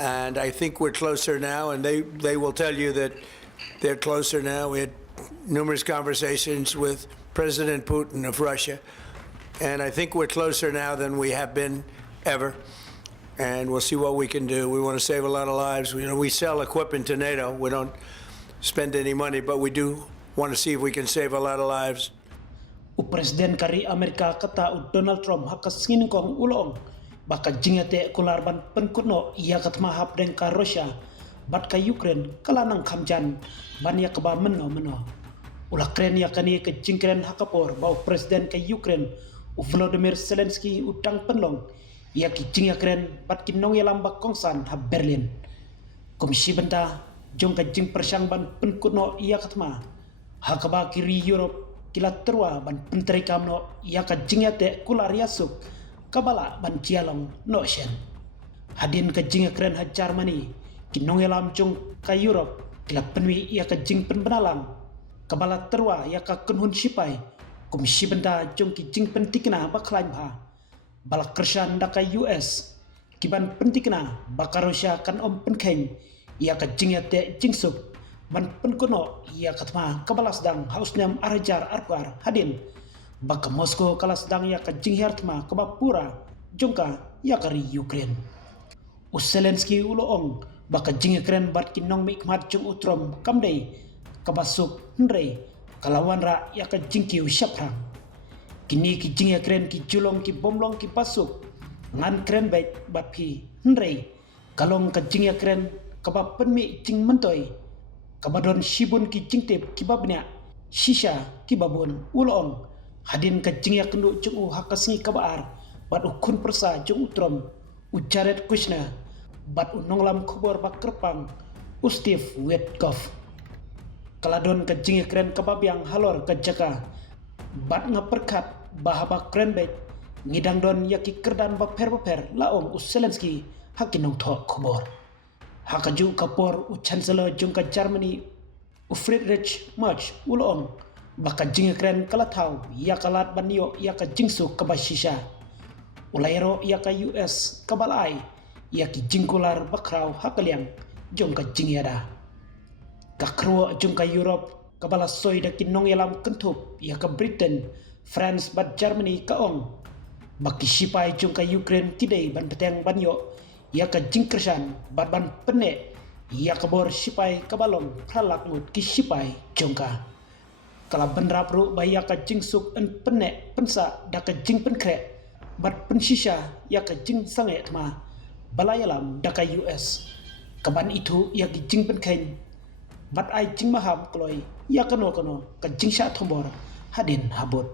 And I think we're closer now, and they will tell you that they're closer now. We had numerous conversations with President Putin of Russia, and I think we're closer now than we have been ever. And we'll see what we can do. We want to save a lot of lives. We sell equipment to NATO. We don't spend any money, but we do want to see if we can save a lot of lives. U Presiden kari Amerika kata u Donald Trump hakas ngin kong ulong baka jingate kular ban penkutno ia katmahap deng ka Russia bat ka Ukraine kala nang kamjan ban ya kaba menno ula kren ya kani ke jingkren hakapor ba Presiden ka Ukraine u Volodymyr Zelensky u tang penlong ia ki jing ya kren bat kinong ya lambak kongsan ha Berlin komisi benda jong ka jing persang ban penkutno ia katma hakaba kiri Europe kila terwa ban penteri kamno ia ka jingyate kular yasuk kabala ban cialong no shen hadin ka jingya kren ha Germany kinong elam jong ka Europe kila penwi ia ka jing penbenalang kabala terwa ia ka kunhun sipai komisi benda jong ki jing pentikna baklaim ha bala kersan da ka US kiban pentikna bakarosia kan om penkeng ia ka jingyate jingsuk ban penkono ia katma kabala sedang hausnyam arajar arpar hadin baka Moskow kala sedang ia ka jinghartma kabapura jongka ia kari Ukraine u Zelensky uloong baka jingkren bat kinong mikmat jong utrom kamdei kabasuk hnrei kalawan ra ia ka jingkiu syapram kini ki jingkren ki julong ki bomlong ki pasuk ngan kren bet bapi hnrei kalong ka jingkren kabap penmi jing mentoi kabadon shibun ki jingtep ki babnya shisha ki babun ulong hadin ka jingya kendu cung hakasngi kabar bat ukun persa jung utrom u Jared Kushner bat unonglam khobor bakrepang u Steve Witkoff kaladon ka jingya kren kababyang halor ka jaka bat ngaperkat bahaba krenbet ngidang don yaki kerdan baper laom u Zelensky hakinong thok khobor hakaju kapor u Chancellor jungka Germany u Friedrich Merz ulong baka jingkren kalatau ya kalat banyo ya ka jingsu kabashisha ulairo ya ka US kabalai ya ki jingkular bakrau hakaliang jungka jingyada kakro jungka Europe kabala soy da kinong yalam kentup ya ka Britain France bat Germany kaong baki sipai jungka Ukraine kidei ban peteng banyo ia ka jingkersan ban pene ia kabor sipai kabalong pralak mut ki sipai jongka kala benrap ru bahaya ka jingsuk en pene pensa da ka jing penkre bat pensisha ia ka jing sange tma balayalam da ka US kaban itu ia ki jing penkain bat ai jing maham kloi ia kano ka jing sha thombor hadin habut